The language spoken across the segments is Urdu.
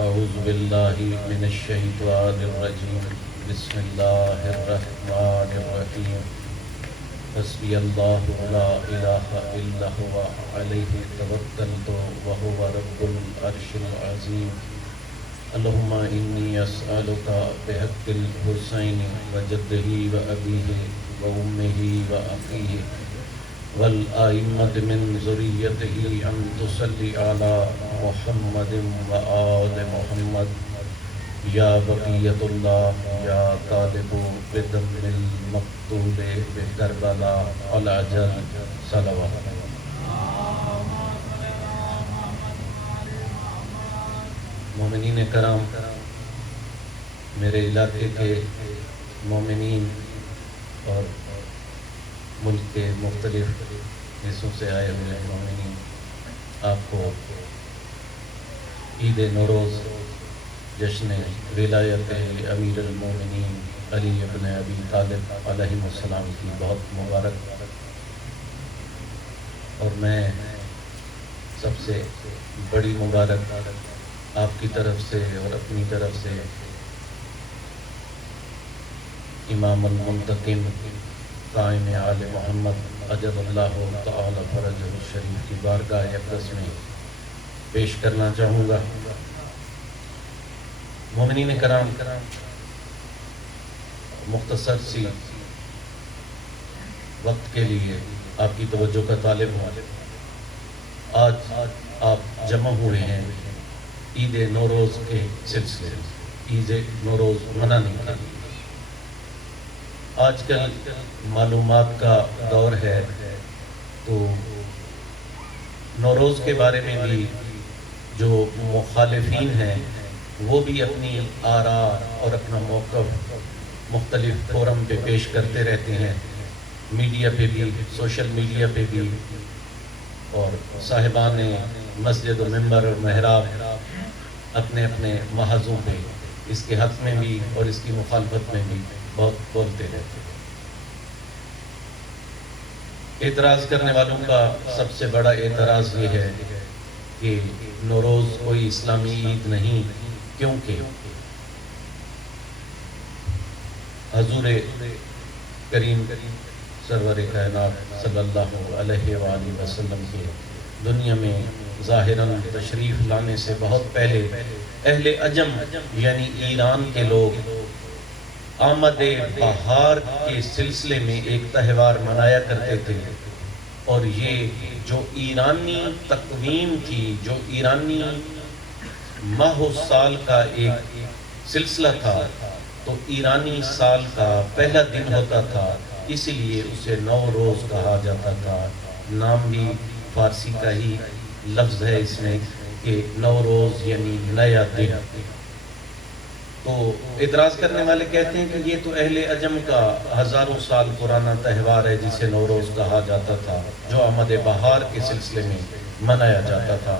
اعوذ باللہ من الشیطان الرجیم بسم اللہ الرحمن الرحیم حسبی اللہ لا الہ الا هو علیہ توکلت وهو رب العرش العظیم اللہم انی اسألک بحق الحسین وجدہ وابیہ وامہ واخیہ والآئمة من ذریته ان تصلی علی محمد وآل محمد یا بقیت اللہ یا طالب بدم المقتول بکربلا العجل صلوات۔ مومنین کرام، میرے علاقے کے مومنین اور ملک کے مختلف حصوں سے آئے ہوئے مومنین، آپ کو عید نوروز جشن ولایت امیر المومنین علی ابن ابی طالب علیہ السلام کی بہت مبارک، اور میں سب سے بڑی مبارک آپ کی طرف سے اور اپنی طرف سے امام المنتقم قائم آل محمد اجل اللہ تعالی فرجہ الشریف کی بارگاہ اقدس میں پیش کرنا چاہوں گا۔ مومنین کرام، مختصر سی وقت کے لیے آپ کی توجہ کا طالب ہوں۔ آج آپ جمع ہوئے ہیں عید نوروز کے سلسلے میں، عید نوروز منانے کے لیے۔ آج کل معلومات کا دور ہے، تو نوروز کے بارے میں بھی جو مخالفین ہیں وہ بھی اپنی آراء اور اپنا موقف مختلف فورم پہ پیش کرتے رہتے ہیں، میڈیا پہ بھی، سوشل میڈیا پہ بھی، اور صاحبان مسجد و ممبر اور محراب اپنے اپنے محاذوں پہ اس کے حق میں بھی اور اس کی مخالفت میں بھی بہت بولتے رہتے ہیں۔ اعتراض کرنے والوں کا سب سے بڑا اعتراض یہ ہے کہ نوروز کوئی اسلامی عید نہیں، کیونکہ حضور کریم سرور کائنات صلی اللہ علیہ وآلہ وسلم کے دنیا میں ظاہراً تشریف لانے سے بہت پہلے اہل عجم یعنی ایران کے لوگ آمد بہار کے سلسلے میں ایک تہوار منایا کرتے تھے، اور یہ جو ایرانی تقویم تھی، جو ایرانی ماہ و سال کا ایک سلسلہ تھا، تو ایرانی سال کا پہلا دن ہوتا تھا، اسی لیے اسے نوروز کہا جاتا تھا۔ نام بھی فارسی کا ہی لفظ ہے اس میں کہ نوروز یعنی نیا دن۔ تو اعتراض کرنے والے کہتے ہیں کہ یہ تو اہل عجم کا ہزاروں سال پرانا تہوار ہے جسے نوروز کہا جاتا تھا، جو آمد بہار کے سلسلے میں منایا جاتا تھا،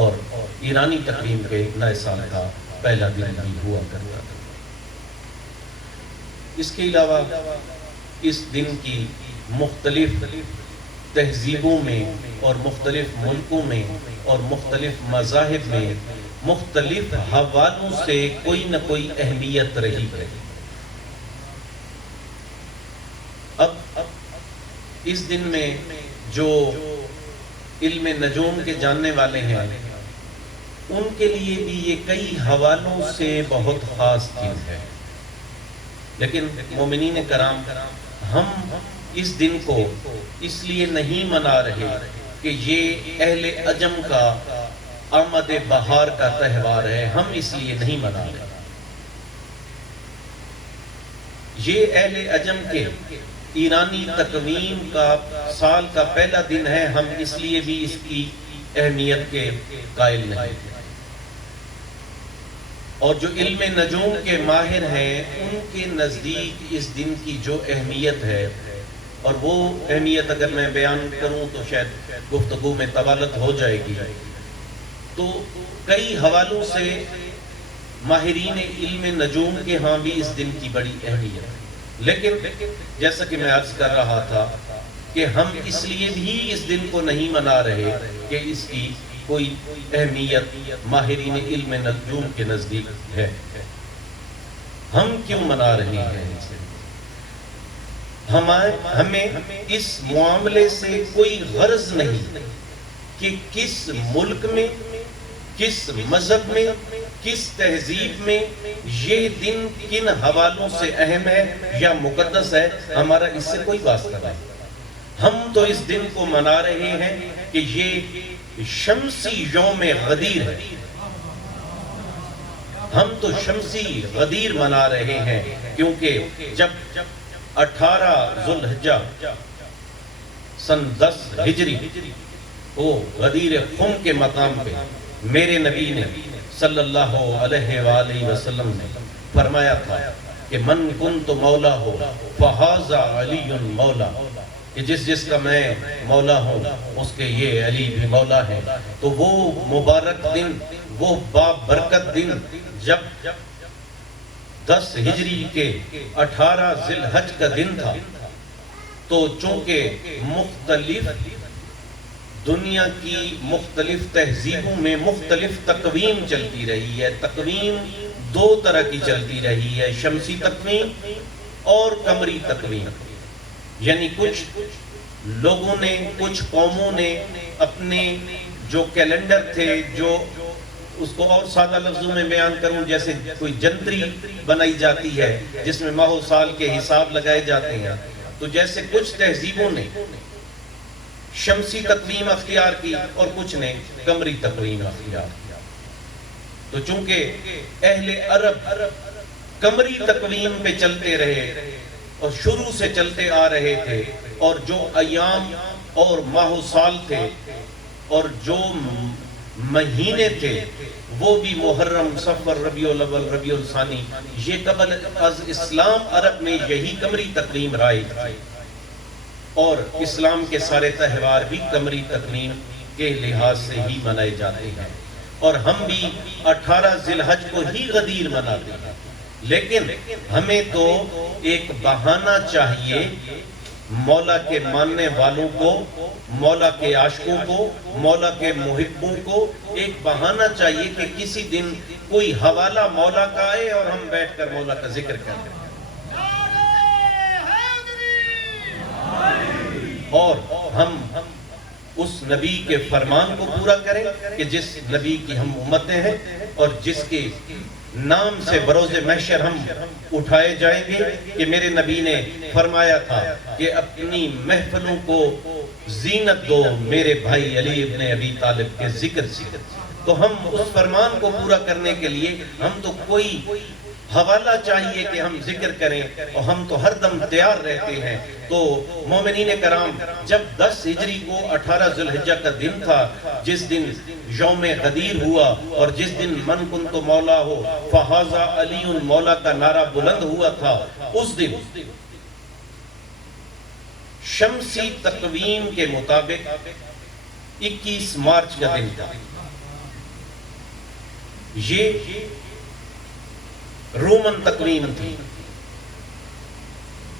اور ایرانی تقویم کے ایک نئے سال کا پہلا دن بھی ہوا کرتا تھا۔ اس کے علاوہ اس دن کی مختلف تہذیبوں میں اور مختلف ملکوں میں اور مختلف مذاہب میں مختلف حوالوں سے کوئی نہ کوئی اہمیت رہی ہے۔ اب اس دن میں جو علم نجوم کے جاننے والے ہیں ان کے لیے بھی یہ کئی حوالوں سے بہت خاص چیز ہے، لیکن مومنین کرام، ہم اس دن کو اس لیے نہیں منا رہے کہ یہ اہل عجم کا آمد بہار کا تہوار ہے، ہم اس لیے نہیں منا رہے۔ یہ اہل عجم کے ایرانی تقویم کا سال کا پہلا دن ہے، ہم اس لیے بھی اس کی اہمیت کے قائل نہیں۔ اور جو علم نجوم کے ماہر ہیں ان کے نزدیک اس دن کی جو اہمیت ہے، اور وہ اہمیت اگر میں بیان کروں تو شاید گفتگو میں طوالت ہو جائے گی، تو کئی حوالوں سے ماہرین علم نجوم کے ہاں بھی اس دن کی بڑی اہمیت ہے، لیکن جیسا کہ میں عرض کر رہا تھا کہ ہم اس لیے بھی اس دن کو نہیں منا رہے کہ اس کی کوئی اہمیت ماہرین علم نجوم کے نزدیک ہے۔ ہم کیوں منا رہے ہیں اسے؟ ہمیں اس معاملے سے کوئی غرض نہیں کہ کس ملک میں، کس مذہب میں، کس تہذیب میں یہ دن کن حوالوں سے اہم ہے یا مقدس ہے، ہمارا اس سے کوئی واسطہ نہیں۔ ہم تو اس دن کو منا رہے ہیں کہ یہ شمسی یوم غدیر ہے۔ ہم تو شمسی غدیر منا رہے ہیں کیونکہ جب 18 ذوالحجہ سن 10 ہجری وہ غدیر خم کے مقام پہ میرے نبی نے صلی اللہ علیہ وآلہ وسلم نے فرمایا تھا کہ من کنت مولا ہو فہذا علی مولا، کہ جس کا میں مولا ہوں اس کے یہ علی بھی مولا ہے۔ تو وہ مبارک دن، وہ بابرکت دن جب 10 ہجری کے 18 ذی الحج کا دن تھا، تو چونکہ مختلف دنیا کی مختلف تہذیبوں میں مختلف تقویم چلتی رہی ہے۔ تقویم دو طرح کی چلتی رہی ہے، شمسی تقویم اور قمری تقویم۔ یعنی کچھ لوگوں نے، کچھ قوموں نے اپنے جو کیلنڈر تھے، جو اس کو اور سادہ لفظوں میں بیان کروں، جیسے کوئی جنتری بنائی جاتی ہے جس میں ماہ و سال کے حساب لگائے جاتے ہیں، تو جیسے کچھ تہذیبوں نے شمسی تقویم اختیار کی اور کچھ نے قمری تقویم اختیار کیا۔ تو چونکہ اہل عرب قمری تقویم پہ چلتے رہے اور شروع سے چلتے آ رہے تھے، اور جو ایام اور ماہ و سال تھے اور جو مہینے تھے وہ بھی محرم، صفر، ربیع الاول، ربیع الثانی، یہ قبل از اسلام عرب میں یہی قمری تقویم رائج تھی، اور اسلام کے سارے تہوار بھی قمری تقویم کے لحاظ سے ہی منائے جاتے ہیں، اور ہم بھی 18 ذی الحج کو ہی غدیر مناتے ہیں۔ لیکن ہمیں تو ایک بہانہ چاہیے، مولا کے ماننے والوں کو، مولا کے عاشقوں کو، مولا کے محبوں کو ایک بہانہ چاہیے کہ کسی دن کوئی حوالہ مولا کا آئے اور ہم بیٹھ کر مولا کا ذکر کریں، اور ہم اس نبی کے فرمان کو پورا کریں کہ جس نبی کی ہم امتیں ہیں اور جس کے نام سے بروز محشر ہم اٹھائے جائیں گے، کہ میرے نبی نے فرمایا تھا کہ اپنی محفلوں کو زینت دو میرے بھائی علی ابن ابی طالب کے ذکر سے۔ تو ہم اس فرمان کو پورا کرنے کے لیے ہم تو کوئی حوالہ چاہیے کہ ہم ذکر کریں، اور ہم تو ہر دم تیار رہتے ہیں۔ تو مومنین کرام، جب 10 ہجری کو 18 ذی الحجہ کا دن تھا، جس دن یوم غدیر ہوا اور جس دن من کنت مولا ہو فہذا علی مولا کا نعرہ بلند ہوا تھا، اس دن شمسی تقویم کے مطابق 21 مارچ کا دن تھا۔ یہ رومن تقویم تھی،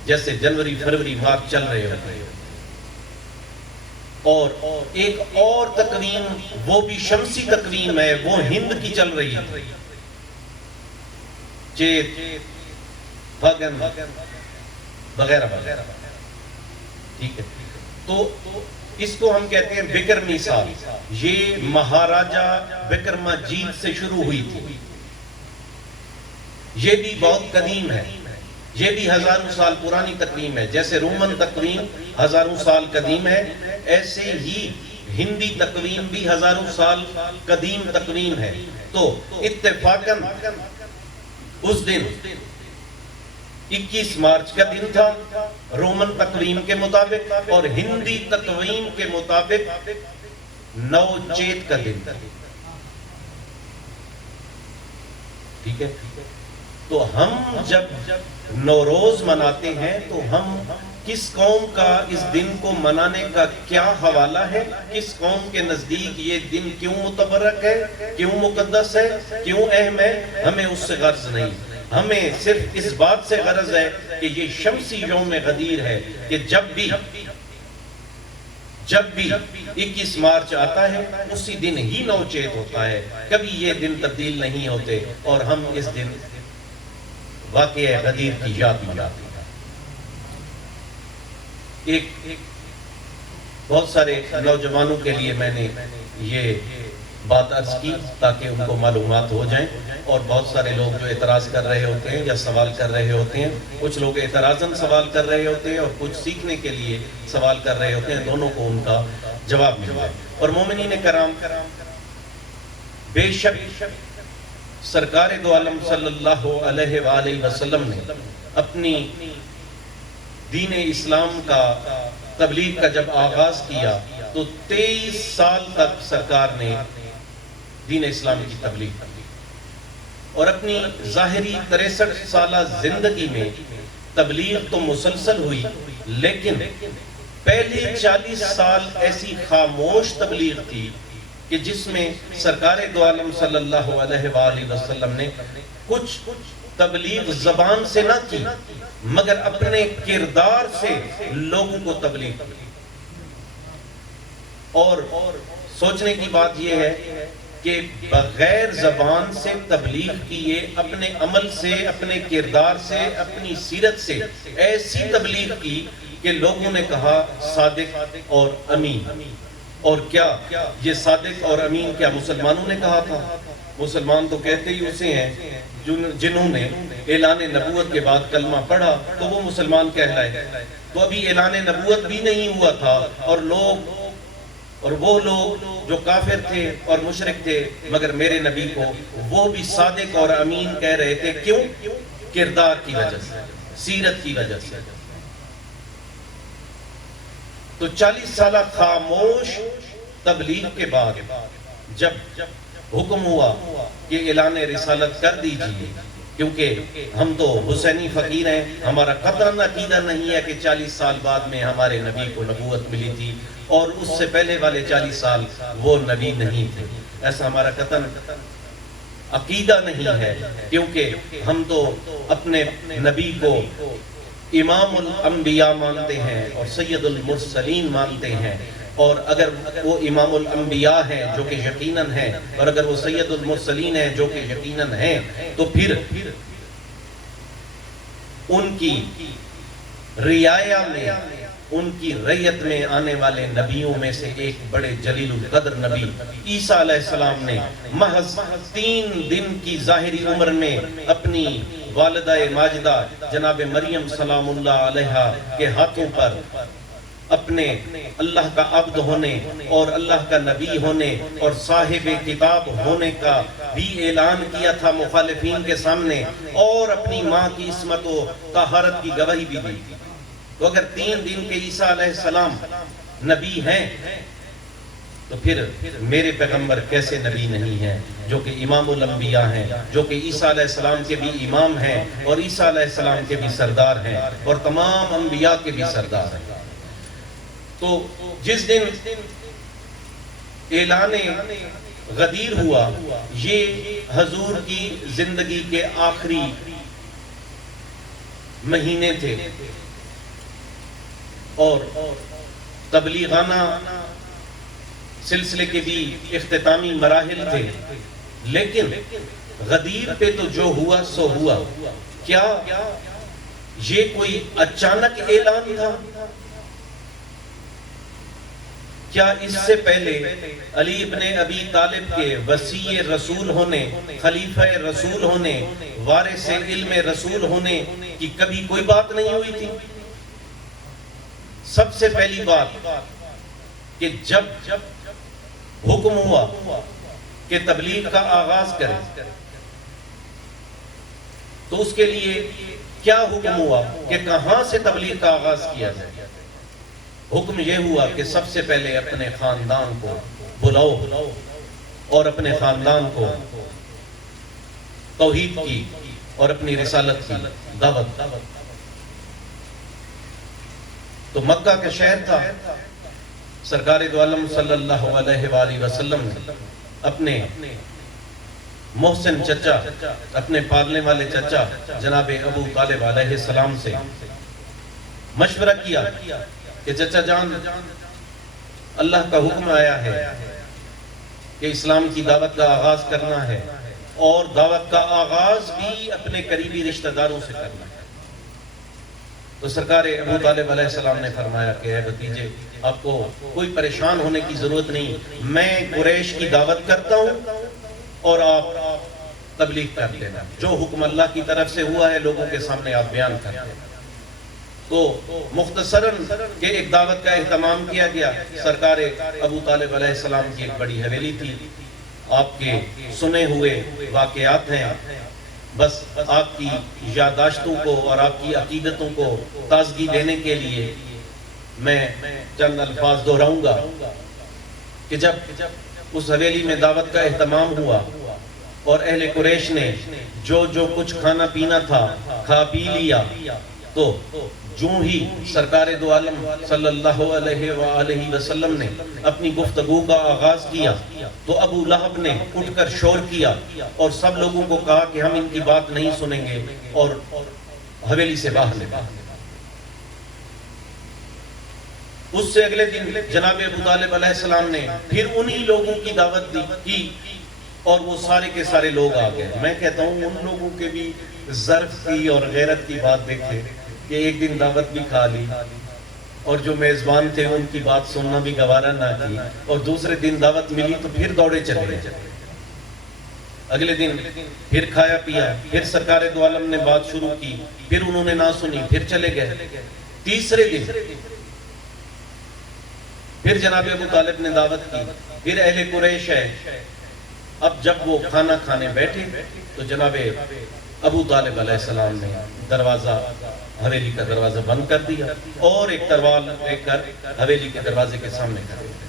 جیسے جنوری، فروری، مارچ چل رہے ہوتے ہیں، اور ایک اور تقویم وہ بھی شمسی تقویم ہے، وہ ہند کی چل رہی ہے، چیت، پھگن وغیرہ وغیرہ، ٹھیک ہے۔ تو اس کو ہم کہتے ہیں وکرمی سال۔ یہ مہاراجہ وکرماجیت سے شروع ہوئی تھی۔ یہ بھی بہت قدیم ہے، یہ بھی ہزاروں سال پرانی تقویم ہے۔ جیسے رومن تقویم ہزاروں سال قدیم ہے، ایسے ہی ہندی تقویم بھی ہزاروں سال قدیم تقویم ہے۔ تو اتفاقاً اس دن 21 مارچ کا دن تھا رومن تقویم کے مطابق، اور ہندی تقویم کے مطابق 9 چیت کا دن تھا، ٹھیک ہے۔ تو ہم جب نوروز مناتے ہیں تو ہم کس قوم کا اس دن کو منانے کا کیا حوالہ ہے، کس قوم کے نزدیک یہ دن کیوں متبرک ہے، کیوں مقدس ہے، کیوں اہم ہے، ہمیں اس سے غرض نہیں۔ ہمیں صرف اس بات سے غرض ہے کہ یہ شمسی یوم غدیر ہے، کہ جب بھی 21 مارچ آتا ہے اسی دن ہی نوچیت ہوتا ہے، کبھی یہ دن تبدیل نہیں ہوتے، اور ہم اس دن واقعہ غدیر کی یاد مناتے ہیں۔ ایک بہت سارے نوجوانوں کے لیے میں نے یہ بات عرض کی تاکہ ان کو معلومات ہو جائیں، اور بہت سارے لوگ جو اعتراض کر رہے ہوتے ہیں یا سوال کر رہے ہوتے ہیں، کچھ لوگ اعتراضاً سوال کر رہے ہوتے ہیں اور کچھ سیکھنے کے لیے سوال کر رہے ہوتے ہیں، دونوں کو ان کا جواب مل جائے۔ اور مومنین کرام، بے شک سرکار دو عالم صلی اللہ علیہ وآلہ وسلم نے اپنی دین اسلام کا تبلیغ کا جب آغاز کیا تو 23 سال تک سرکار نے دین اسلام کی تبلیغ کی، اور اپنی ظاہری 63 سالہ زندگی میں تبلیغ تو مسلسل ہوئی، لیکن پہلے 40 سال ایسی خاموش تبلیغ تھی کہ جس میں سرکار دو عالم صلی اللہ علیہ وآلہ وسلم نے کچھ تبلیغ زبان سے نہ کی مگر اپنے کردار سے لوگوں کو تبلیغ کی۔ اور سوچنے کی بات یہ ہے کہ بغیر زبان سے تبلیغ کیے، اپنے عمل سے، اپنے کردار سے، اپنی سیرت سے ایسی تبلیغ کی کہ لوگوں نے کہا صادق اور امین۔ اور کیا یہ صادق اور امین کیا مسلمانوں نے کہا تھا؟ مسلمان تو کہتے ہی اسے ہیں جنہوں نے اعلان نبوت کے بعد کلمہ پڑھا تو وہ مسلمان کہلائے۔ تو ابھی اعلان نبوت بھی نہیں ہوا تھا، اور وہ لوگ جو کافر تھے اور مشرک تھے مگر میرے نبی کو وہ بھی صادق اور امین کہہ رہے تھے۔ کیوں؟ کردار کی وجہ سے، سیرت کی وجہ سے۔ تو 40 سالہ خاموش تبلیغ کے بعد جب حکم ہوا کہ اعلان رسالت کر دیجئے، کیونکہ ہم تو حسینی فقیر ہیں، ہمارا قطعاً عقیدہ نہیں ہے کہ 40 سال بعد میں ہمارے نبی کو نبوت ملی تھی اور اس سے پہلے والے 40 سال وہ نبی نہیں تھے، ایسا ہمارا قطعاً عقیدہ نہیں ہے، کیونکہ ہم تو اپنے نبی کو امام الانبیاء مانتے ہیں اور سید المرسلین مانتے ہیں، اور اگر وہ امام الانبیاء ہیں جو کہ یقیناً ہیں، اور اگر وہ سید المرسلین ہیں جو کہ یقیناً ہیں، تو پھر ان کی رعایا میں، ان کی رعیت میں آنے والے نبیوں میں سے ایک بڑے جلیل القدر نبی عیسیٰ علیہ السلام نے محض 3 دن کی ظاہری عمر میں اپنی والدہ ماجدہ جناب مریم سلام اللہ علیہا کے ہاتھوں پر اپنے اللہ کا عبد ہونے اور اللہ کا نبی ہونے اور صاحب کتاب ہونے کا بھی اعلان کیا تھا مخالفین کے سامنے، اور اپنی ماں کی عصمت و طہارت کی گواہی بھی دی۔ تو اگر 3 دن کے عیسیٰ علیہ السلام نبی ہیں تو پھر میرے پیغمبر کیسے نبی نہیں ہیں، جو کہ امام الانبیاء ہیں، جو کہ عیسیٰ علیہ السلام کے بھی امام ہیں اور عیسیٰ علیہ السلام کے بھی سردار ہیں اور تمام انبیاء کے بھی سردار ہیں۔ تو جس دن اعلان غدیر ہوا، یہ حضور کی زندگی کے آخری مہینے تھے اور تبلیغانہ سلسلے کے بھی اختتامی مراحل تھے، لیکن غدیر پہ تو جو ہوا سو ہوا۔ کیا یہ کوئی اچانک اعلان تھا؟ کیا اس سے پہلے علی ابن ابی طالب کے وصی رسول ہونے، خلیفہ رسول ہونے، وارث علم رسول ہونے کی کبھی کوئی بات نہیں ہوئی تھی؟ سب سے پہلی بات کہ جب حکم ہوا کہ تبلیغ کا آغاز کریں تو اس کے لیے کیا حکم ہوا کہ کہاں سے تبلیغ کا آغاز کیا جائے؟ حکم یہ ہوا کہ سب سے پہلے اپنے خاندان کو بلاؤ اور اپنے خاندان کو توحید کی اور اپنی رسالت کی دعوت۔ تو مکہ کا شہر تھا، سرکار دو عالم صلی اللہ علیہ وآلہ وسلم نے اپنے محسن چچا، اپنے پالنے والے چچا جناب ابو طالب علیہ السلام سے مشورہ کیا کہ چچا جان، اللہ کا حکم آیا ہے کہ اسلام کی دعوت کا آغاز کرنا ہے، اور دعوت کا آغاز بھی اپنے قریبی رشتہ داروں سے کرنا ہے۔ تو سرکار ابو طالب علیہ السلام نے فرمایا کہ اے بھتیجے، آپ کو کوئی پریشان ہونے کی ضرورت نہیں، میں قریش کی دعوت کرتا ہوں اور آپ تبلیغ کر لینا، جو حکم اللہ کی طرف سے ہوا ہے لوگوں کے سامنے آپ بیان کر دینا۔ تو مختصراً کہ ایک دعوت کا اہتمام کیا گیا۔ سرکار ابو طالب علیہ السلام کی ایک بڑی حویلی تھی، آپ کے سنے ہوئے واقعات ہیں، بس آپ کی یادداشتوں کو اور آپ کی عقیدتوں کو تازگی دینے کے لیے میں چند الفاظ دہراؤں گا کہ جب اس حویلی میں دعوت کا اہتمام ہوا اور اہل قریش نے جو کچھ کھانا پینا تھا کھا پی لیا، تو جو ہی سرکار دو عالم صلی اللہ علیہ وآلہ وسلم نے اپنی گفتگو کا آغاز کیا تو ابو لہب نے اٹھ کر شور کیا اور سب لوگوں کو کہا کہ ہم ان کی بات نہیں سنیں گے، اور حویلی سے باہر نکلا۔ اس سے اگلے دن جناب ابو طالب علیہ السلام نے پھر انہی لوگوں کی دعوت کی اور وہ سارے کے سارے لوگ آ گئے۔ میں کہتا ہوں ان لوگوں کے بھی ظرف کی اور غیرت کی بات دیکھیں کہ ایک دن دعوت بھی کھا لی اور جو میزبان تھے ان کی بات سننا بھی گوارا نہ کی، اور دوسرے دن دعوت ملی تو پھر دوڑے چلے گئے۔ اگلے دن پھر کھایا پیا، پھر سرکار دو عالم نے بات شروع کی، پھر انہوں نے نہ سنی، پھر چلے گئے۔ تیسرے دن پھر جناب ابو طالب نے دعوت کی، پھر اہل قریش ہے۔ اب جب وہ کھانا کھانے بیٹھے تو جناب ابو طالب علیہ السلام نے دروازہ، حویلی کا دروازہ بند کر دیا اور ایک تلوار لے کر حویلی کے دروازے کے سامنے کھڑے ہوئے۔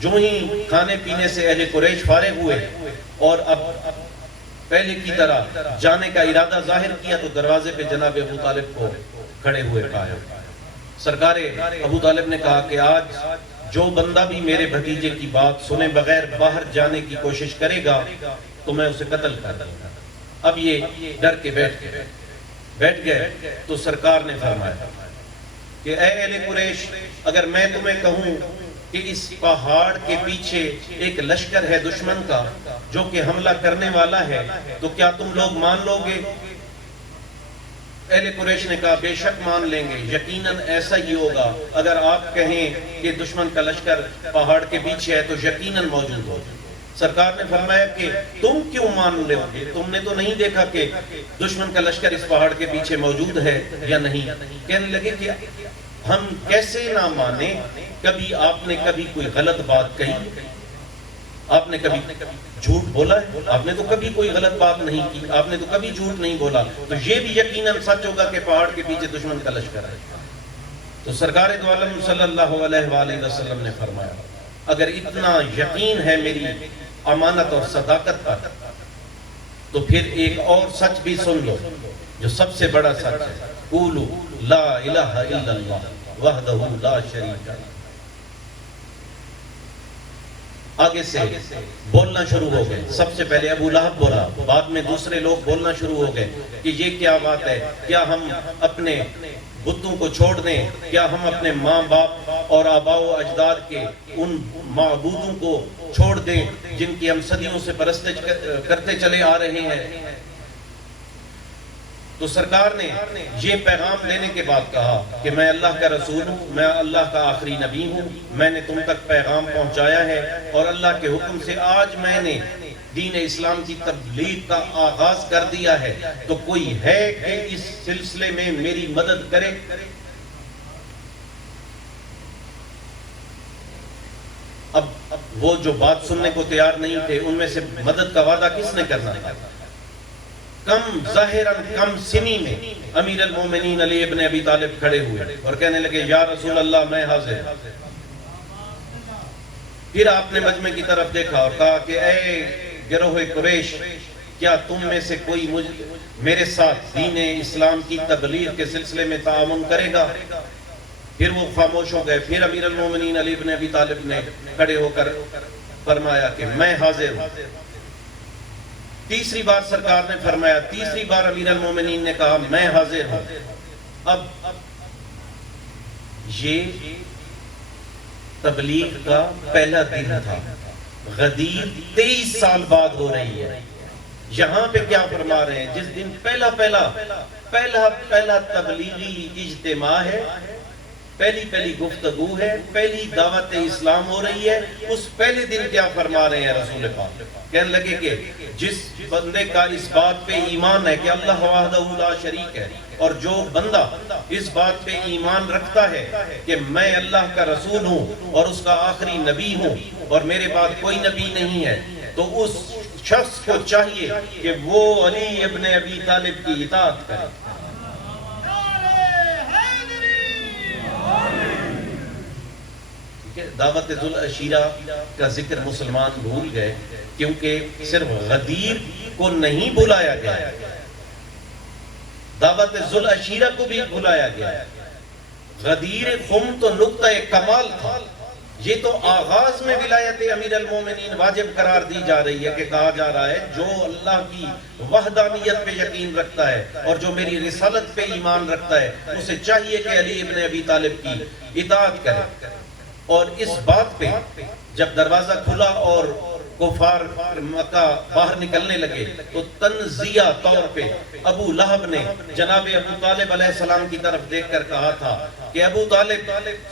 جو ہی کھانے پینے سے اہل قریش فارغ ہوئے اور اب پہلے کی طرح جانے کا ارادہ ظاہر کیا تو دروازے پہ جناب ابو طالب کو کھڑے ہوئے پایا۔ سرکار ابو طالب نے کہا کہ آج جو بندہ بھی میرے بھتیجے کی بات سنے بغیر باہر جانے کی کوشش کرے گا تو میں اسے قتل کر دوں گا۔ اب یہ ڈر کے بیٹھ گئے تو سرکار نے فرمایا کہ اے اہل قریش، اگر میں تمہیں کہوں کہ اس پہاڑ کے پیچھے ایک لشکر ہے دشمن کا جو کہ حملہ کرنے والا ہے تو کیا تم لوگ مان لو گے؟ اہل قریش نے کہا بے شک مان لیں گے، یقیناً ایسا ہی ہوگا۔ اگر آپ کہیں کہ دشمن کا لشکر پہاڑ کے پیچھے ہے تو یقیناً موجود ہوگا۔ سرکار نے فرمایا کہ تم کیوں مان لو گے؟ تم نے تو نہیں دیکھا کہ دشمن کا لشکر اس پہاڑ کے پیچھے موجود ہے یا نہیں؟ کہنے لگے کہ ہم کیسے نہ مانیں، کبھی آپ نے کبھی کوئی غلط بات کہی؟ آپ نے کبھی جھوٹ بولا ہے؟ آپ نے تو کبھی کوئی غلط بات نہیں کی، آپ نے تو کبھی جھوٹ نہیں بولا، تو یہ بھی یقیناً سچ ہوگا کہ پہاڑ کے پیچھے دشمن کا لشکر ہے۔ تو سرکار دو عالم صلی اللہ علیہ وآلہ وسلم نے فرمایا اگر اتنا یقین ہے میری امانت اور صداقت پر تو پھر ایک اور سچ بھی سن لو جو سب سے بڑا سچ ہے، قولوا لا الہ الا اللہ وحدہ لا شریک لہ۔ آگے سے بولنا شروع ہو گئے، سب سے پہلے ابو لہب بولا، بعد میں دوسرے لوگ بولنا شروع ہو گئے کہ یہ کیا بات ہے، کیا ہم اپنے بتوں کو چھوڑ دیں، کیا ہم اپنے ماں باپ اور آباء و اجداد کے ان معبودوں کو چھوڑ دیں جن کی ہم صدیوں سے پرستش کرتے چلے آ رہے ہیں؟ تو سرکار نے یہ پیغام دینے کے بعد کہا کہ میں اللہ کا رسول ہوں، میں اللہ کا آخری نبی ہوں، میں نے تم تک پیغام پہنچایا ہے اور اللہ کے حکم سے آج میں نے دین اسلام کی تبلیغ کا آغاز کر دیا ہے، تو کوئی ہے کہ اس سلسلے میں میری مدد کرے؟ اب وہ جو بات سننے کو تیار نہیں تھے ان میں سے مدد کا وعدہ کس نے کرنا تھا؟ کم ظاہراً کم سنی میں امیر المومنین علی ابن ابی طالب کھڑے ہوئے اور کہنے لگے یا رسول اللہ میں حاضر۔ پھر آپ نے مجمع کی طرف دیکھا اور کہا کہ اے گروہ قریش، کیا تم میں سے کوئی میرے ساتھ دین اسلام کی تبلیغ کے سلسلے میں تعاون کرے گا؟ پھر وہ خاموش ہو گئے۔ پھر امیر المومنین علی ابن ابی طالب نے کھڑے ہو کر فرمایا کہ میں حاضر ہوں۔ تیسری بار سرکار نے فرمایا، تیسری بار امیر المومنین نے کہا میں حاضر ہوں۔ اب یہ تبلیغ کا پہلا دن تھا، غدیر 23 سال بعد ہو رہی ہے۔ یہاں پہ کیا فرما رہے ہیں؟ جس دن پہلا تبلیغی اجتماع ہے، پہلی گفتگو ہے، پہلی دعوت اسلام ہو رہی ہے، اس پہلے دن کیا فرما رہے ہیں رسول پاک؟ کہنے لگے کہ جس بندے کا اس بات پہ ایمان ہے کہ اللہ وحدہ لا شریک ہے، اور جو بندہ اس بات پہ ایمان رکھتا ہے کہ میں اللہ کا رسول ہوں اور اس کا آخری نبی ہوں اور میرے بعد کوئی نبی نہیں ہے، تو اس شخص کو چاہیے کہ وہ علی ابن ابی طالب کی اطاعت کرے۔ دعوت ذو العشیرہ کا ذکر مسلمان بھول گئے، کیونکہ صرف غدیر کو نہیں بلایا گیا، دعوت ذو العشیرہ کو بھی بلایا گیا۔ غدیر خم تو نقطہ کمال تھا، یہ تو آغاز میں ولایت امیر المومنین واجب قرار دی جا رہی ہے، کہ کہا جا رہا ہے جو اللہ کی وحدانیت پہ یقین رکھتا ہے اور جو میری رسالت پہ ایمان رکھتا ہے، اسے چاہیے کہ علی ابن ابی طالب کی اطاعت کرے۔ اور اس بات پہ جب دروازہ کھلا اور کفار مکہ باہر نکلنے لگے، تو تنزیہ طور پہ ابو لہب نے جناب ابو طالب علیہ السلام کی طرف دیکھ کر کہا تھا کہ ابو طالب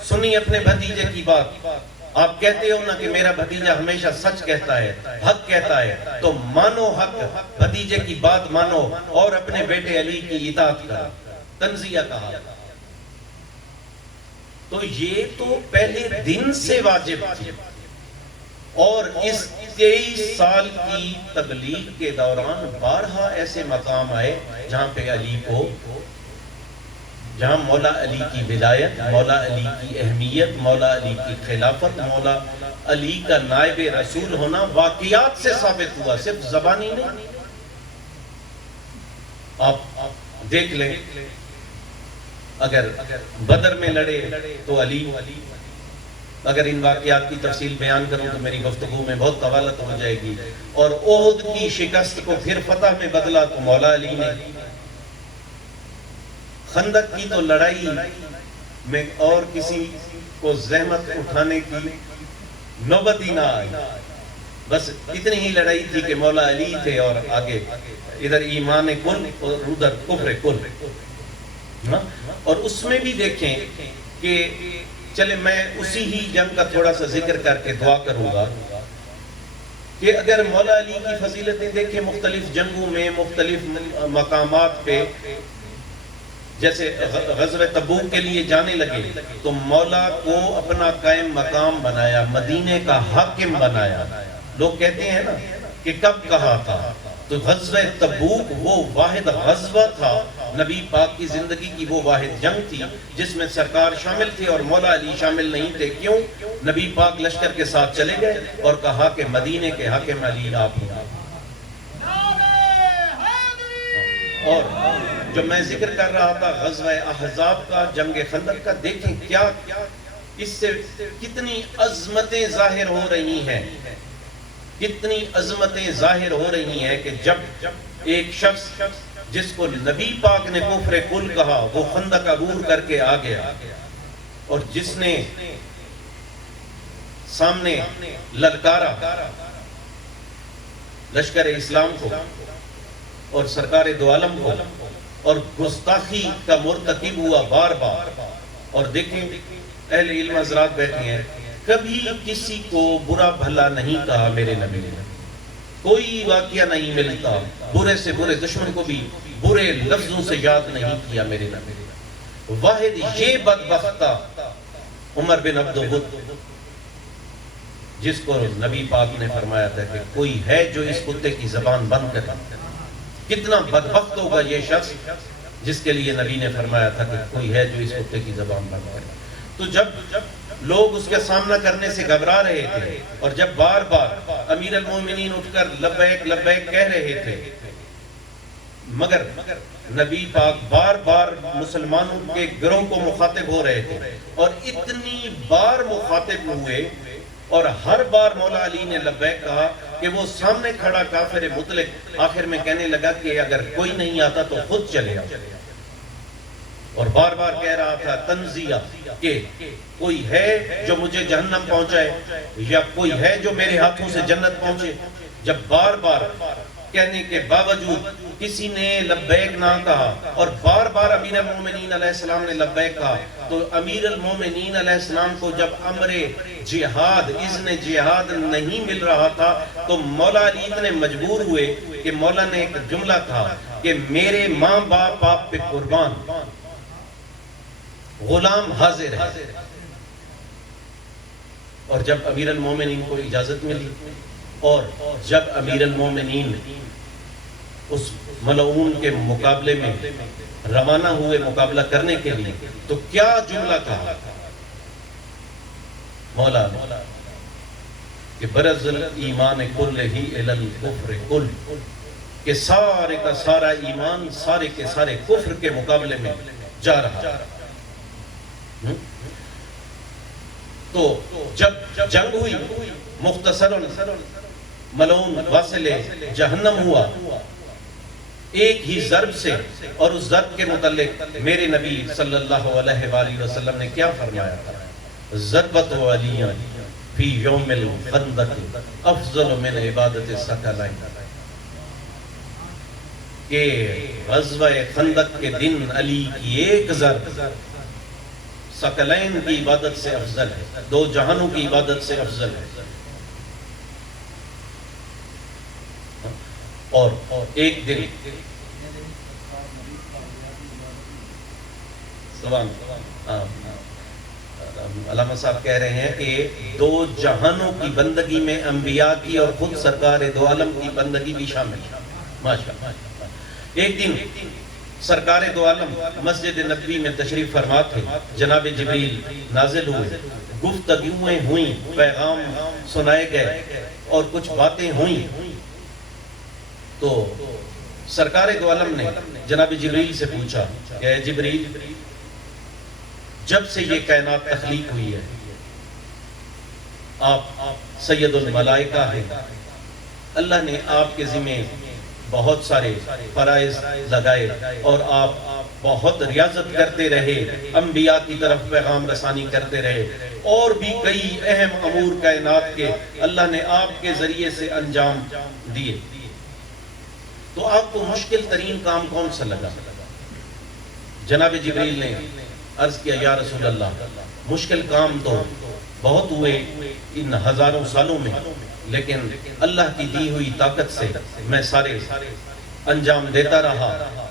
سنی اپنے بھتیجے کی بات، آپ کہتے ہو نا کہ میرا بھتیجا ہمیشہ سچ کہتا ہے، حق کہتا ہے، تو مانو حق، بھتیجے کی بات مانو اور اپنے بیٹے علی کی اطاعت کرو۔ تنزیہ کہا۔ تو یہ تو پہلے دن سے واجب تھی، اور اس 23 سال کی تبلیغ کے دوران بارہا ایسے مقام آئے جہاں پہ علی کو، جہاں مولا علی کی ولایت، مولا علی کی اہمیت، مولا علی کی خلافت، مولا علی کا نائب رسول ہونا واقعات سے ثابت ہوا، صرف زبانی نہیں۔ آپ دیکھ لیں، اگر بدر میں لڑے تو علی، اگر ان واقعات کی تفصیل بیان کروں تو میری گفتگو میں بہت طوالت ہو جائے گی، اور احد کی شکست کو پھر فتح میں بدلا تو مولا علی نے، خندق کی تو لڑائی میں اور کسی کو زحمت اٹھانے کی نوبت ہی نہ آئی، بس اتنی ہی لڑائی تھی کہ مولا علی تھے اور آگے ادھر ایمان کل اور ادھر کفر کل۔ اور اس میں بھی دیکھیں کہ چلے میں اسی ہی جنگ کا تھوڑا سا ذکر کر کے دعا کروں گا کہ اگر مولا علی کی فضیلتیں دیکھیں مختلف جنگوں میں، مختلف مقامات پہ، جیسے غزوہ تبوک کے لیے جانے لگے تو مولا کو اپنا قائم مقام بنایا، مدینے کا حاکم بنایا۔ لوگ کہتے ہیں نا کہ کب کہا تھا، تو غزوہ تبوک وہ واحد غزوہ تھا، نبی پاک کی زندگی کی وہ واحد جنگ تھی جس میں سرکار شامل تھے اور مولا علی شامل نہیں تھے۔ کیوں؟ نبی پاک لشکر کے ساتھ چلے گئے اور کہا کہ مدینے کے حاکم علی آپ ہیں۔ اور جو میں ذکر کر رہا تھا غزوہ احزاب کا، جنگ خندق کا، دیکھیں کیا اس سے کتنی عظمتیں ظاہر ہو رہی ہیں، کتنی عظمتیں ظاہر ہو رہی ہیں کہ جب ایک شخص جس کو نبی پاک نے کفر کل کہا وہ خندق عبور کر کے آ گیا، اور جس نے سامنے للکارا لشکر اسلام کو اور سرکار دو عالم کو، اور گستاخی کا مرتکب ہوا بار بار۔ اور دیکھیں اہل علم حضرات بیٹھے ہیں، کبھی کسی کو برا بھلا نہیں کہا میرے نبی نے، کوئی واقعہ نہیں ملتا، برے سے برے دشمن کو بھی برے لفظوں سے یاد نہیں کیا میرے نبی نے۔ واحد یہ بدبخت تھا عمر بن عبد الود، جس کو نبی پاک نے فرمایا تھا کہ کوئی ہے جو اس کتے کی زبان بند کرے۔ کتنا بدبخت ہوگا یہ شخص جس کے لیے نبی نے فرمایا تھا کہ کوئی ہے جو اس کتے کی زبان بند کرے۔ تو جب لوگ اس کا سامنا کرنے سے گھبرا رہے تھے، اور جب بار بار امیر المومنین اٹھ کر لبیک لبیک کہہ رہے تھے، مگر نبی پاک بار بار مسلمانوں کے گروہ کو مخاطب ہو رہے تھے، اور اتنی بار مخاطب ہوئے اور ہر بار مولا علی نے لبیک کہا کہ وہ سامنے کھڑا کافر مطلق آخر میں کہنے لگا کہ اگر کوئی نہیں آتا تو خود چلے آؤ۔ اور بار بار کہہ رہا تھا تنزیہ کہ کوئی ہے جو مجھے جہنم پہنچائے یا کوئی ہے جو میرے ہاتھوں سے جنت پہنچے. جب بار بار کہنے کے باوجود کسی نے لبیک نہ کہا اور بار بار امیر المومنین علیہ السلام نے لبیک کہا, تو امیر المومنین علیہ السلام کو جب امر جہاد, اذن جہاد نہیں مل رہا تھا, تو مولا علی اتنے مجبور ہوئے کہ مولا نے ایک جملہ کہا کہ میرے ماں باپ آپ پہ قربان, غلام حاضر ہے. اور جب امیر المومنین کو اجازت ملی اور جب امیر المومنین اس ملعون کے مقابلے میں روانہ ہوئے مقابلہ کرنے کے لیے, تو کیا جملہ کہا مولا کہ برز الایمان کل ہی الی الکفر کل, کہ سارے کا سارا ایمان سارے کے سارے کفر کے مقابلے میں جا رہا. تو جب جنگ ہوئی, مختصر ملعون واصل جہنم ہوا ایک ہی ضرب سے, اور اس ضرب کے متعلق میرے نبی صلی اللہ علیہ وآلہ وسلم نے کیا فرمایا تھا؟ ضربت علی فی یوم الخندق افضل من عبادت الثقلین, کہ غزوہ خندق کے دن علی کی ایک ضرب ثقلین کی عبادت سے افضل ہے, دو جہانوں کی عبادت سے افضل ہے. اور ایک دن علامہ صاحب کہہ رہے ہیں کہ دو جہانوں کی بندگی میں انبیاء کی اور خود سرکار دو عالم کی بندگی بھی شامل ہے. ماشاءاللہ. ایک دن سرکار دو عالم مسجد نبوی میں تشریف فرما تھے, جناب جبریل نازل ہوئے, گفتگویں ہوئیں, پیغام سنائے گئے اور کچھ باتیں ہوئیں. تو سرکار دو عالم نے جناب جبریل سے پوچھا کہ اے جبریل, جب سے یہ کائنات تخلیق ہوئی ہے آپ سید الملائکہ ہیں, اللہ نے آپ کے ذمہ بہت سارے فرائض لگائے اور آپ بہت ریاضت کرتے رہے, انبیاء کی طرف پیغام رسانی کرتے رہے, اور بھی کئی اہم امور کائنات کے اللہ نے آپ کے ذریعے سے انجام دیے. تو آپ کو مشکل ترین کام کون سا لگا؟ جناب جبریل نے عرض کیا یا رسول اللہ, مشکل کام تو بہت ہوئے ان ہزاروں سالوں میں, لیکن اللہ کی دی ہوئی طاقت سے میں سارے انجام دیتا رہا.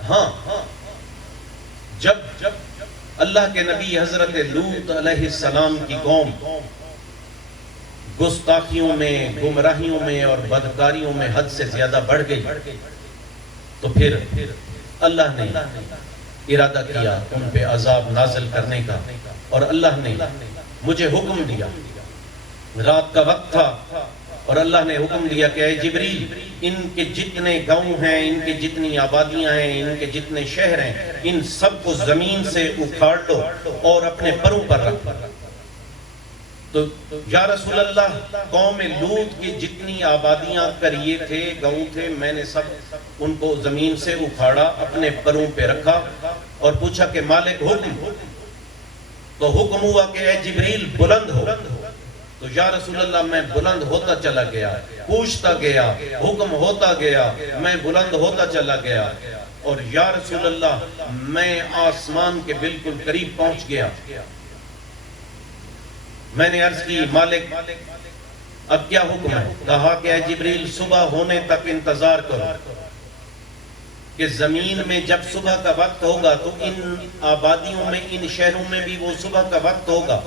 ہاں, جب اللہ کے نبی حضرت لوط علیہ السلام کی قوم گستاخیوں میں, گمراہیوں میں اور بدکاریوں میں حد سے زیادہ بڑھ گئی, تو پھر اللہ نے ارادہ کیا ان پہ عذاب نازل کرنے کا, اور اللہ نے مجھے حکم دیا, رات کا وقت تھا اور اللہ نے حکم دیا کہ اے جبریل, ان کے جتنے گاؤں ہیں, ان کے جتنی آبادیاں ہیں, ان کے جتنے شہر ہیں, ان سب کو زمین سے اکھاڑ لو اور اپنے پروں پر رکھ. تو یا رسول اللہ, قوم لوط کی جتنی آبادیاں, قریے تھے, گاؤں تھے, میں نے سب ان کو زمین سے اکھاڑا, اپنے پروں پہ رکھا اور پوچھا کہ مالک حکم. تو حکم ہوا کہ اے جبریل بلند ہو. تو یا رسول اللہ میں بلند ہوتا چلا گیا, پوچھتا گیا, حکم ہوتا گیا, میں بلند ہوتا چلا گیا, اور یا رسول اللہ میں آسمان کے بالکل قریب پہنچ گیا. میں نے عرض کی مالک اب کیا حکم ہے؟ کہا کہ اے جبریل صبح ہونے تک انتظار کرو, کہ زمین میں جب صبح کا وقت ہوگا تو ان آبادیوں میں, ان شہروں میں بھی وہ صبح کا وقت ہوگا.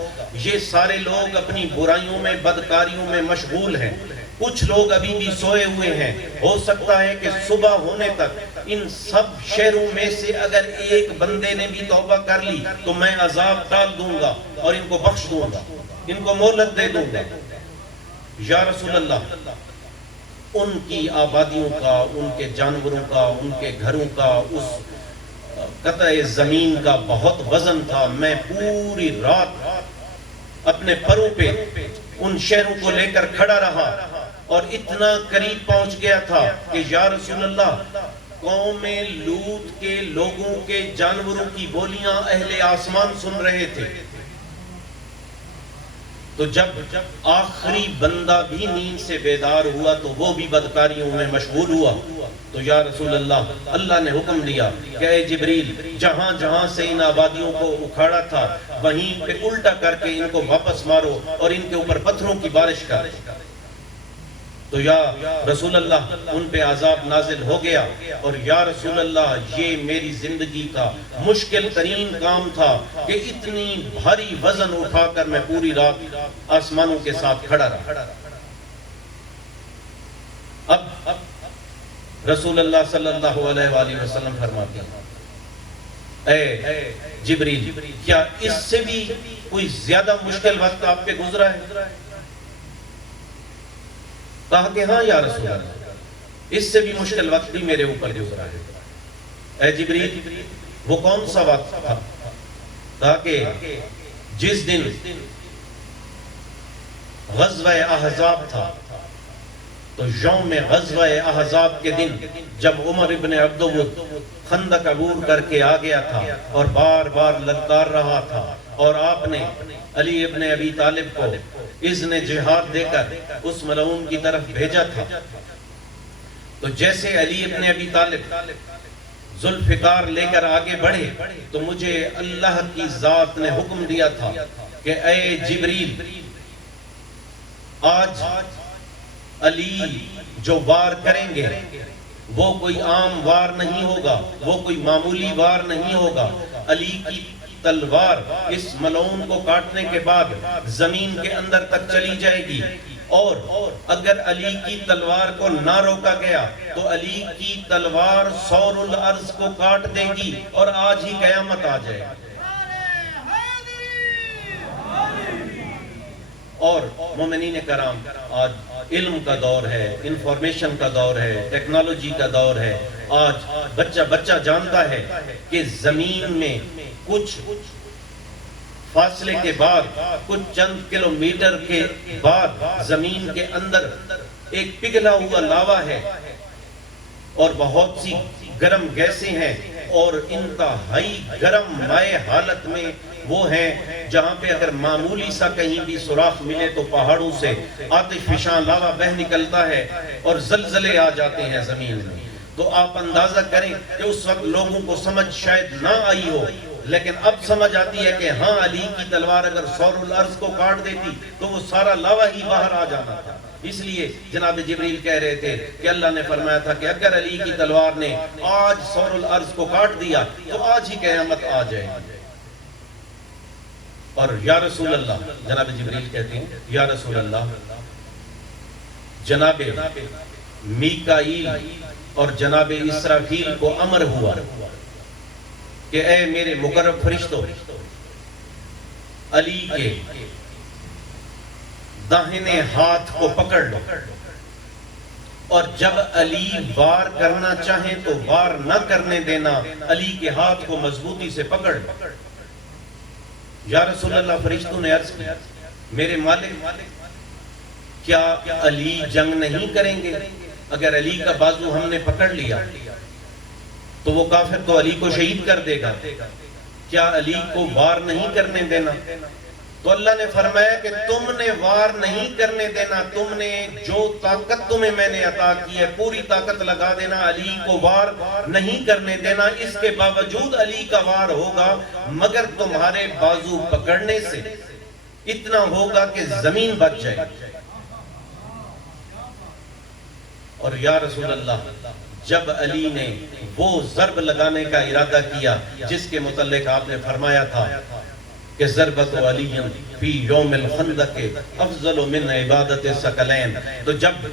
یہ سارے لوگ اپنی برائیوں میں, بدکاریوں میں مشغول ہیں, کچھ لوگ ابھی بھی سوئے ہوئے ہیں. ہو سکتا ہے کہ صبح ہونے تک ان سب شہروں میں سے اگر ایک بندے نے بھی توبہ کر لی تو میں عذاب ٹال دوں گا اور ان کو بخش دوں گا, ان کو مہلت دے دوں گا. یا رسول اللہ, ان کی آبادیوں کا, ان کے جانوروں کا, ان کے گھروں کا, اس قطع زمین کا بہت وزن تھا. میں پوری رات اپنے پروں پہ ان شہروں کو لے کر کھڑا رہا اور اتنا قریب پہنچ گیا تھا کہ یا رسول اللہ قوم لوط کے لوگوں کے جانوروں کی بولیاں اہل آسمان سن رہے تھے، تو جب آخری بندہ بھی نیند سے بیدار ہوا تو وہ بھی بدکاریوں میں مشغول ہوا، تو یا رسول اللہ، اللہ نے حکم دیا کہ اے جبریل، جہاں جہاں سے ان آبادیوں کو اکھاڑا تھا وہیں پہ الٹا کر کے ان کو واپس مارو اور ان کے اوپر پتھروں کی بارش کر۔ تو یا رسول اللہ، ان پہ عذاب نازل ہو گیا، اور یا رسول اللہ، یہ میری زندگی کا مشکل ترین کام تھا کہ اتنی بھاری وزن اٹھا کر میں پوری رات آسمانوں کے ساتھ کھڑا رہا۔ اب رسول اللہ صلی اللہ علیہ وآلہ وسلم فرماتے ہیں، اے جبریل، کیا اس سے بھی کوئی زیادہ مشکل وقت آپ پہ گزرا ہے؟ کہا کہ ہاں یا رسول اللہ، اس سے بھی مشکل وقت بھی میرے اوپر گزرا ہے۔ اے جبریل، وہ کون سا وقت تھا؟ کہا کہ جس دن غزوہ احزاب تھا، تو یوم غزوہ احزاب کے دن جب عمر ابن عبدود خندق عبور کر کے آ گیا تھا اور بار بار للکار رہا تھا، اور آپ نے علی ابن ابی طالب کو اذن جہاد دے کر اس ملعون کی طرف بھیجا تھا، تو جیسے علی ابن ابی طالب ذوالفقار لے کر آگے بڑھے تو مجھے اللہ کی ذات نے حکم دیا تھا کہ اے جبریل، آج علی جو وار کریں گے وہ کوئی عام وار نہیں ہوگا، وہ کوئی معمولی وار نہیں ہوگا۔ علی کی تلوار اس ملعون کو کاٹنے کے بعد زمین کے اندر تک چلی جائے گی، اور اگر علی کی تلوار کو نہ روکا گیا تو علی کی تلوار سور الارض کو کاٹ دے گی اور آج ہی قیامت آ جائے گی۔ اور مومنین کرام، آج علم کا دور ہے، انفارمیشن کا دور ہے، ٹیکنالوجی کا دور ہے۔ آج بچہ جانتا ہے کہ زمین میں کچھ فاصلے کے بعد، کچھ چند کلومیٹر کے بعد زمین کے اندر ایک پگھلا ہوا لاوا ہے اور بہت سی گرم گیسیں ہیں، اور انتہائی گرم مائع حالت میں وہ ہیں جہاں پہ اگر معمولی سا کہیں بھی سوراخ ملے تو پہاڑوں سے آتش فشاں لاوا بہہ نکلتا ہے اور زلزلے آ جاتے ہیں زمین میں۔ تو آپ اندازہ کریں کہ اس وقت لوگوں کو سمجھ شاید نہ آئی ہو، لیکن اب سمجھ آتی ہے کہ ہاں، علی کی تلوار اگر سور الارض کو کاٹ دیتی تو وہ سارا لاوا ہی باہر آ جانا تھا۔ اس لیے جناب جبریل کہہ رہے تھے کہ اللہ نے فرمایا تھا کہ اگر علی کی تلوار نے آج سور الارض کو کاٹ دیا تو آج ہی قیامت آ جائے گی۔ اور یا رسول اللہ، جناب جبریل کہتے ہیں، یا رسول اللہ، جناب میکائیل اور جناب اسرافیل کو امر ہوا کہ اے میرے مقرب فرشتوں، علی کے داہنے ہاتھ کو پکڑ لو، اور جب علی وار کرنا چاہیں تو وار نہ کرنے دینا، علی کے ہاتھ کو مضبوطی سے پکڑ لو۔ یا رسول اللہ، فرشتوں نے عرض کیا، میرے مالک، کیا علی جنگ نہیں کریں گے؟ اگر علی کا بازو ہم نے پکڑ لیا تو وہ کافر تو علی کو شہید کر دے گا، کیا علی کو وار نہیں کرنے دینا؟ تو اللہ نے فرمایا کہ تم نے وار نہیں کرنے دینا، تم نے جو طاقت تمہیں میں نے عطا کی ہے پوری طاقت لگا دینا، علی کو وار نہیں کرنے دینا۔ اس کے باوجود علی کا وار ہوگا، مگر تمہارے بازو پکڑنے سے اتنا ہوگا کہ زمین بچ جائے۔ اور یا رسول اللہ، جب علی نے وہ ضرب لگانے کا ارادہ کیا جس کے متعلق آپ نے فرمایا تھا کہ ضربت علی فی یوم الخندق افضل من عبادت ثقلین، تو جب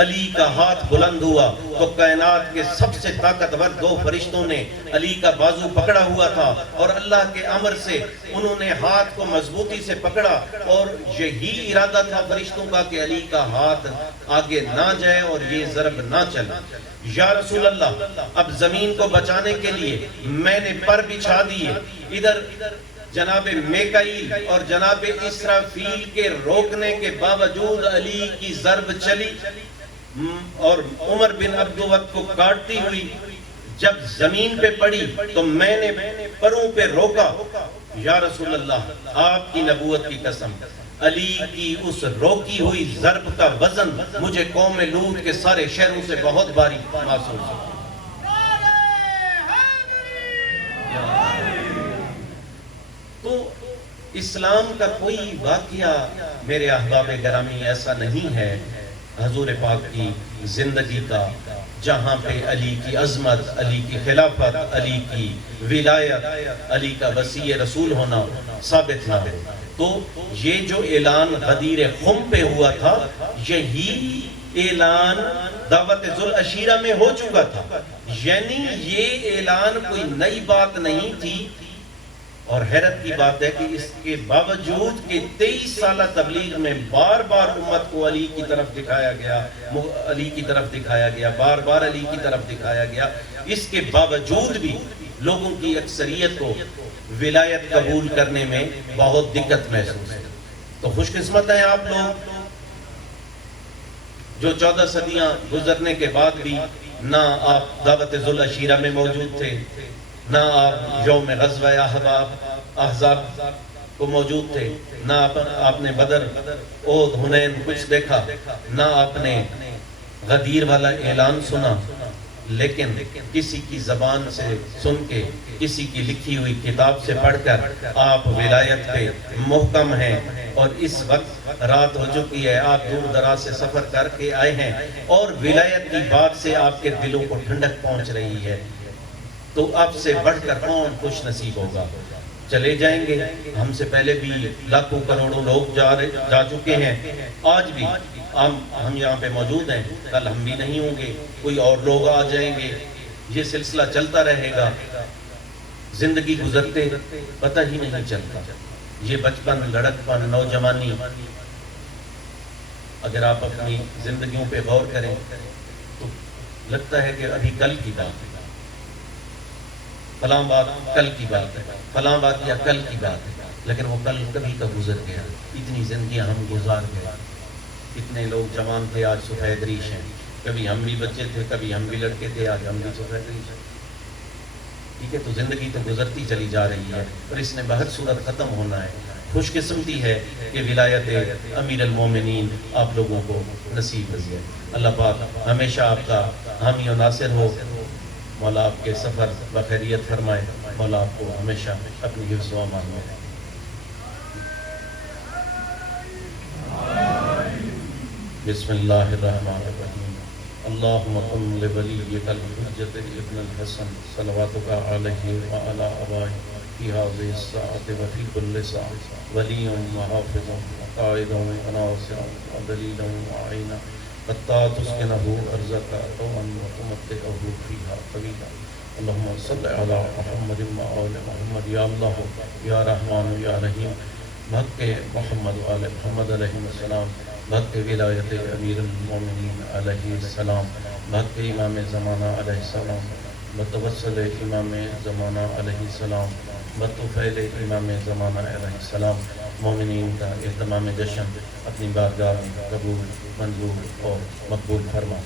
علی کا ہاتھ بلند ہوا تو کائنات کے سب سے طاقتور دو فرشتوں نے علی کا بازو پکڑا ہوا تھا، اور اللہ کے امر سے انہوں نے ہاتھ کو مضبوطی سے پکڑا، اور یہی ارادہ تھا فرشتوں کا کہ علی کا ہاتھ آگے نہ جائے اور یہ ضرب نہ چلے۔ یا رسول اللہ، اب زمین کو بچانے کے لیے میں نے پر بچھا دیے، ادھر جناب میکائیل اور جناب اسرافیل کے روکنے کے باوجود علی کی ضرب چلی اور عمر بن عبدود کو کاٹتی ہوئی جب زمین پہ پڑی تو میں نے پروں پہ روکا، یا رسول اللہ آپ کی نبوت کی قسم، علی کی اس روکی ہوئی ضرب کا وزن مجھے قوم لوط کے سارے شہروں سے بہت بھاری محسوس ہوا۔ تو اسلام کا کوئی واقعہ میرے احباب گرامی ایسا نہیں ہے حضور پاک کی زندگی کا جہاں پہ علی کی عظمت، علی کی خلافت، علی کی ولایت، علی کا وصی رسول ہونا ثابت نہ ہو۔ تو یہ جو اعلان غدیر خم پہ ہوا تھا، یہی اعلان دعوت ذوالعشیرہ میں ہو چکا تھا، یعنی یہ اعلان کوئی نئی بات نہیں تھی۔ اور حیرت کی بات ہے کہ اس کے باوجود کہ 23 سالہ تبلیغ میں بار بار امت کو علی کی طرف دکھایا گیا، علی کی طرف دکھایا گیا، بار بار علی کی طرف دکھایا گیا، اس کے باوجود بھی لوگوں کی اکثریت کو ولایت قبول کرنے میں بہت دقت محسوس ہے۔ تو خوش قسمت ہیں آپ لوگ جو 14 صدیاں گزرنے کے بعد بھی نہ آپ دعوت ذوالعشیرہ میں موجود تھے، نہ آپ یوم غزوہ احزاب کو موجود تھے، نہ آپ نے بدر، احد، حنین کچھ دیکھا، نہ آپ نے غدیر والا اعلان سنا، لیکن کسی کی زبان سے سن کے، کسی کی لکھی ہوئی کتاب سے پڑھ کر آپ ولایت پہ محکم ہیں۔ اور اس وقت رات ہو چکی ہے، آپ دور دراز سے سفر کر کے آئے ہیں اور ولایت کی بات سے آپ کے دلوں کو ٹھنڈک پہنچ رہی ہے، تو آپ سے بڑھ کر کون خوش نصیب ہوگا؟ چلے جائیں گے، ہم سے پہلے بھی لاکھوں کروڑوں لوگ جا چکے ہیں، آج بھی ہم یہاں پہ موجود ہیں، کل ہم بھی نہیں ہوں گے، کوئی اور لوگ آ جائیں گے، یہ سلسلہ چلتا رہے گا۔ زندگی گزرتے پتہ ہی نہیں چلتا، یہ بچپن، لڑکپن، نوجوانی، اگر آپ اپنی زندگیوں پہ غور کریں تو لگتا ہے کہ ابھی کل کی بات ہے، فلاں بات کل کی بات ہے، فلاں بات یا کل کی بات ہے، لیکن وہ کل کبھی کا گزر گیا۔ اتنی زندگیاں ہم گزار گئے، اتنے لوگ جوان تھے آج سفید ریش ہیں، کبھی ہم بھی بچے تھے، کبھی ہم بھی لڑکے تھے، آج ہم بھی سفید ریش ہیں۔ ٹھیک ہے، تو زندگی تو گزرتی چلی جا رہی ہے اور اس نے بہت صورت ختم ہونا ہے۔ خوش قسمتی ہے کہ ولایت امیر المومنین آپ لوگوں کو نصیب ہوئی ہے۔ اللہ پاک ہمیشہ آپ کا حامی و ناصر ہو، مولا آپ کے سفر بخیریت فرمائے، مولا آپ کو ہمیشہ اپنی حفظ و امان میں رکھے۔ بسم اللہ الرحمن الرحیم۔ اللہم کن لولیک الحجۃ ابن الحسن صلواتک علیہ وعلی آبائہ فی ہذہ الساعۃ وفی کل ساعۃ ولی وحافظ وقائد وناصر ودلیل وعین حتی تسکنہ ارضک طوعا وتمتعہ فیہا طویلا۔ اللہم صل علی محمد وآل محمد۔ یا اللہ، یا رحمان، یا رحیم، بحق محمد وآل محمد علیہ السلام، بحق ولایت امیر المومنین علیہ السلام، بحق امام زمانہ علیہ السلام، بتوسل امام زمانہ علیہ السلام، بطفیل امام زمانہ علیہ السلام، مومنین کا اہتمام جشن اپنی بارگاہ میں قبول، منظور اور مقبول فرما۔